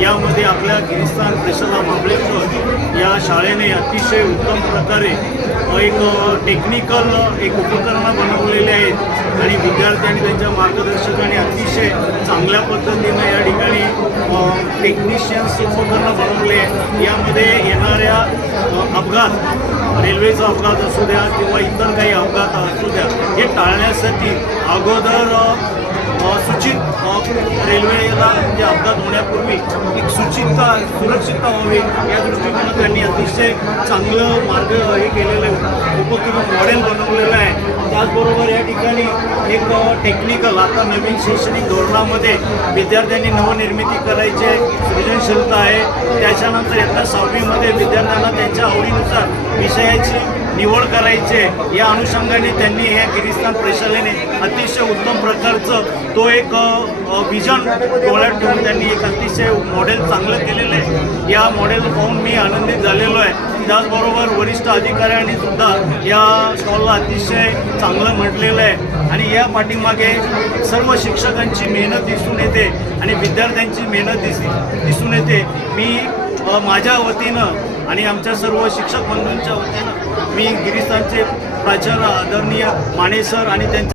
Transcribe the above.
यामध्ये आपल्या गिरीस्थान प्रशाला महाबळेश्वर या शाळेने अतिशय उत्तम प्रकारे एक टेक्निकल उपकरणं बनवलेले आहेत आणि विद्यार्थ्यांनी त्यांच्या मार्गदर्शकांनी अतिशय चांगल्या पद्धतीनं या ठिकाणी टेक्निशियन्स उपकरणं बनवले. यामध्ये येणाऱ्या अपघात, रेल्वेचा अपघात असू द्या किंवा इतर काही अपघात असू द्या, हे टाळण्यासाठी अगोदर सूचित रेल्वेला जे अपघात होण्यापूर्वी एक सुरक्षितता व्हावी या दृष्टिकोनात त्यांनी अतिशय चांगलं मार्ग हे केलेलं आहे, उपक्रम मॉडेल बनवलेलं आहे. त्याचबरोबर या ठिकाणी एक टेक्निकल आता नवीन शैक्षणिक धोरणामध्ये विद्यार्थ्यांनी नवनिर्मिती करायची आहे, सृजनशीलता आहे. त्याच्यानंतर इयत्ता 6वीमध्ये विद्यार्थ्यांना त्यांच्या आवडीनुसार विषयाची निवड करायची आहे. या अनुषंगाने त्यांनी या गिरीस्थान प्रशालेने अतिशय उत्तम प्रकारचं तो एक विजन डोळ्यात ठेवून त्यांनी एक अतिशय मॉडेल चांगलं केलेलं आहे. या मॉडेल पाहून मी आनंदित झालेलो आहे. त्याचबरोबर वरिष्ठ अधिकाऱ्यांनी सुद्धा या स्टॉलला अतिशय चांगलं म्हटलेलं आहे आणि या पाठीमागे सर्व शिक्षकांची मेहनत दिसून येते आणि विद्यार्थ्यांची मेहनत दिसून येते. मी माझ्या वतीनं आणि आमच्या सर्व शिक्षक बंधूंच्या वतीनं मी गिरीस्थानचे प्राचार्य आदरणीय माने सर आणि त्यांचे